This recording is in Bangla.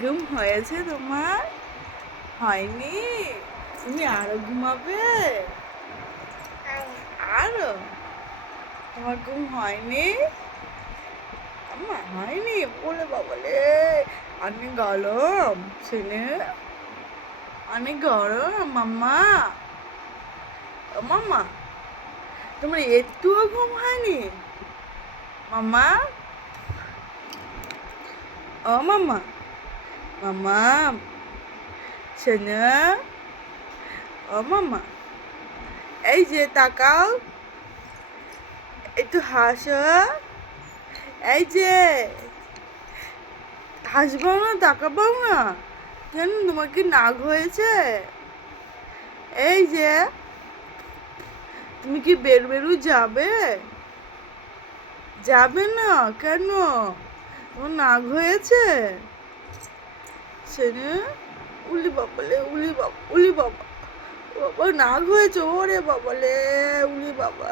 ঘুম হয়েছে তোমার? হয়নি? তুমি আরো ঘুমাবে? আরো? তোমার ঘুম হয়নি? আম্মা হয়নি? ওরে বাবালে, অনেক গরম ছেলে, অনেক গরম মাম্মা। ও মাম্মা, তোমার একটুও ঘুম হয়নি মাম্মা? ও মাম্মা, মাম্মা সোনা, ও মাম্মা, এই যে তাকাও, একটু হাসো, এই যে হাসবাও না, তাকাবাও না কেন? তোমার কি নাক হয়েছে? এই যে তুমি কি বেরু যাবে? যাবে না কেন? তোমার নাক হয়েছে? সেনে উলি বাবালে, উলি বাবা, উলি বাবা, বাবা নাক হয়েছে, ওরে বাবালে, উলি বাবা।